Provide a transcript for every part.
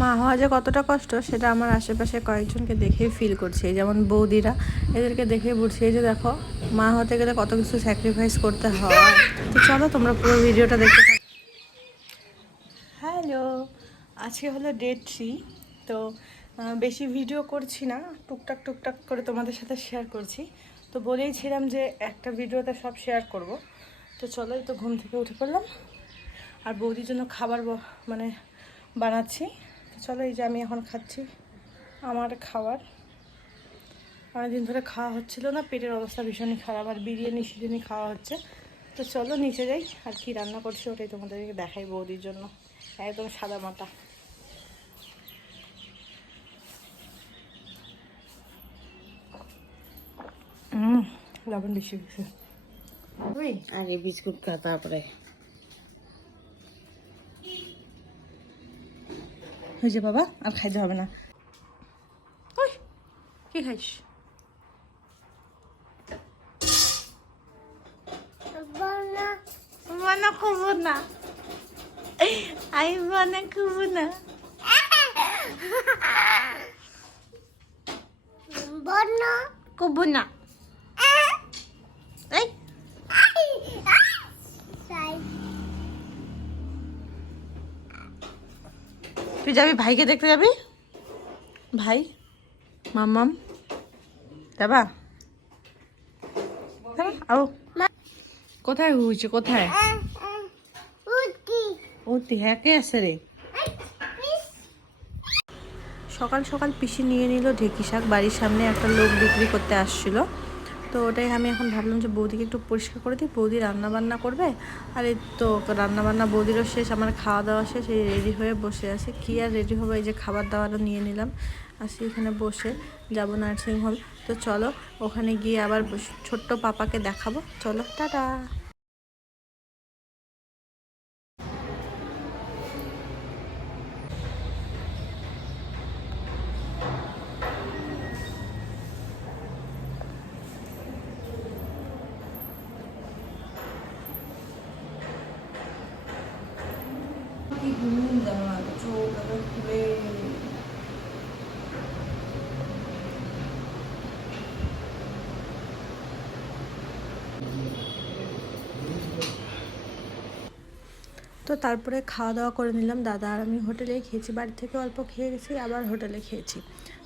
মা হওয়া যে কতটা কষ্ট সেটা আমার আশেপাশে কয়েকজনকে দেখেই ফিল করছি, যেমন বৌদিরা, এদেরকে দেখেই বুঝছি যে দেখো মা হতে গেলে কত কিছু স্যাক্রিফাইস করতে হয়। তো চলো তোমরা পুরো ভিডিওটা দেখতে থাকো। হ্যালো, আজকে হলো ডে 3। তো বেশি ভিডিও করছি না, টুকটাক টুকটাক করে তোমাদের সাথে শেয়ার করছি। তো বলেইছিলাম যে একটা ভিডিওতে সব শেয়ার করব। তো চলো, এই তো ঘুম থেকে উঠে পড়লাম আর বৌদির জন্য খাবার মানে বানাচ্ছি। তো চলো, এই যে আমি এখন খাচ্ছি আমার খাবার। অনেকদিন ধরে খাওয়া হচ্ছিল না, পেটের অবস্থা ভীষণই খারাপ, আর বিরিয়ানি সিরিয়ানি খাওয়া হচ্ছে। তো চলো নিচে যাই, আর কি রান্না করছি ওটাই তোমাদেরকে দেখাই বৌদির জন্য। একদম সাদা মাটা। লবণ বেশি গেছে। আরে বিস্কুট খা, তারপরে হয়েছে বাবা, আর খাইতে হবে না। ওই কি খাইস? বানা খাবো না, আমি বানা খাবো না। কবো না। এই তুই যাবি ভাইকে দেখতে যাবি? ভাই মাম্মাম যাবা? আও কোথায় হয়েছে? কোথায় উঠতি? হ্যাঁ, কে আছে রে? সকাল সকাল পিসি নিয়ে নিল ঢেঁকি শাক, বাড়ির সামনে একটা লোক বিক্রি করতে আসছিল। তো ওটাই আমি এখন ভাবলাম যে বৌদিকে একটু পরিষ্কার করে দিই, বৌদি রান্না বান্না করবে। আর এই তো রান্না বান্না বৌদিরও শেষ, আমার খাওয়া দাওয়া শেষ, এই রেডি হয়ে বসে আছি। কী আর রেডি হবে, এই যে খাবার দাবারও নিয়ে নিলাম, আসি এখানে বসে যাব নার্সিংহোম। তো চলো ওখানে গিয়ে আবার ছোট্ট পাপাকে দেখাবো। চলো টাটা। তো তারপরে খাওয়া দাওয়া করে নিলাম, দাদা আর আমি হোটেলেই খেয়েছি, বাড়ি থেকে অল্প খেয়ে গেছি, আবার হোটেলে খেয়েছি।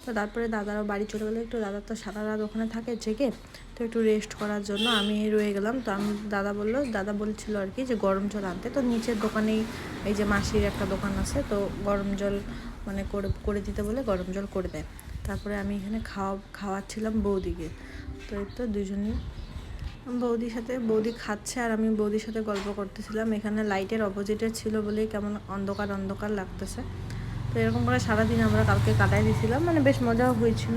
তো তারপরে দাদারও বাড়ি চলে গেলো, একটু দাদা তো সারা রাত ওখানে থাকে জেগে, তো একটু রেস্ট করার জন্য আমি রয়ে গেলাম। তো আমি দাদা বলছিল আর কি যে গরম জল আনতে। তো নিচের দোকানেই এই যে মাসির একটা দোকান আছে, তো গরম জল মানে করে দিতে বলে গরম জল করে দেয়। তারপরে আমি এখানে খাওয়াচ্ছিলাম বৌদিকে। তো এই তো দুজনেই বৌদি খাচ্ছে আর আমি বৌদির সাথে গল্প করতেছিলাম। এখানে লাইটের অপোজিটে ছিল বলেই কেমন অন্ধকার অন্ধকার লাগতেছে। তো এরকম করে সারাদিন আমরা কালকে কাটাই দিয়েছিলাম, মানে বেশ মজাও হয়েছিল।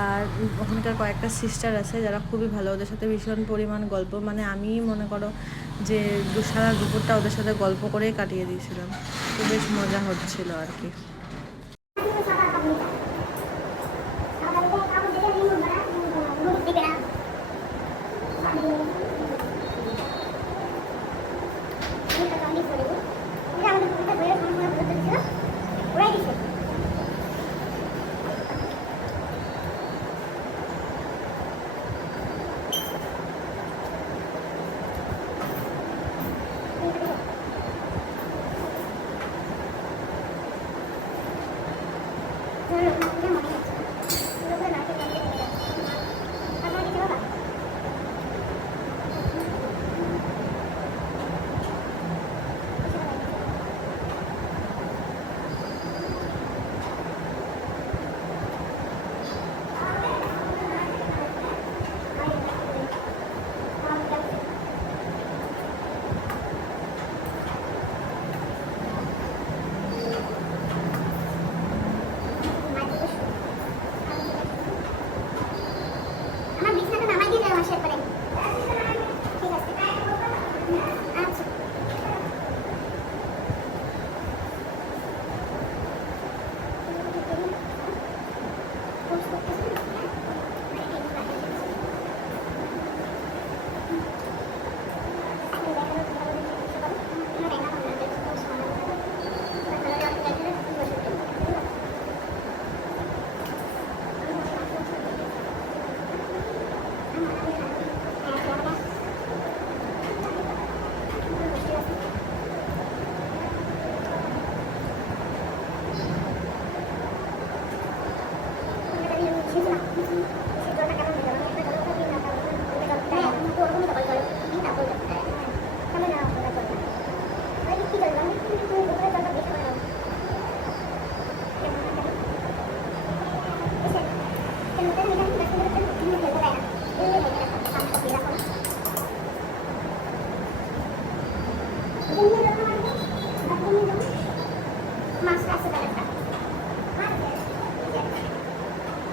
আর ওখানকার কয়েকটা সিস্টার আছে যারা খুবই ভালো, ওদের সাথে ভীষণ পরিমাণ গল্প, মানে আমি মনে করো যে সারা দুপুরটা ওদের সাথে গল্প করেই কাটিয়ে দিয়েছিলাম। তো বেশ মজা হচ্ছিল আর কি।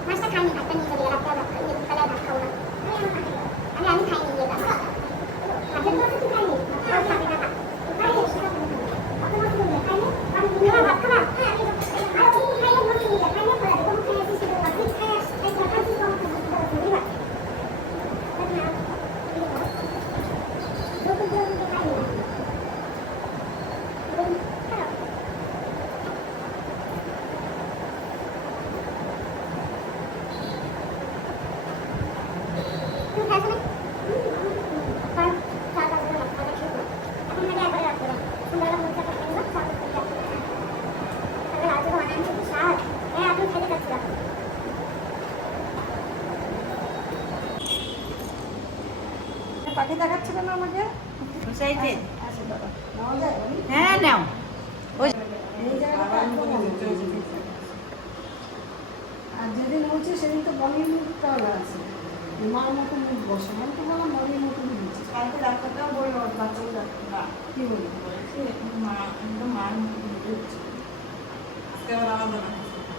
মাছটা খাইনি, ভাতটা নিয়ে চলে গেলাম, তাহলে ভাত খাবো না। আমি খাইনি ইয়ে ভাত। ভাতের মধ্যে তুই খাইনি? ভাত খাবি না, ভাত। খাইনি, সেটা খাবি না। অত মাছ খাবি না, খাইনি? খাবা, ভাত খাবা? হ্যাঁ, আমি আর তুমি খাইলে মনে নিয়ে যা, খাইলে পরে যখন খাই আসিস সেটা ভাত। তুই খাই আসিস, খাই খাচ্ছিস তখন খাবি, সেটা ভাত খাবি না। পাখি দেখাচ্ছে কেন আমাকে? চাইতে আচ্ছা দাদা, নেওয়া যায় বলি? হ্যাঁ নাও এই জায়গাটা একদম অন্ধ। আর যেদিন হচ্ছে সেদিন তো বলির মুখটা আছে, মার মতো মুখ বসে, মানে তো বললাম বলির মতো মুখ দিচ্ছে। কালকে ডাক্তারটাও বললো, বাচ্চাও ডাক্তারটা কি বলি, মা একদম মার মতো হচ্ছে আজকে আবার আলাদা না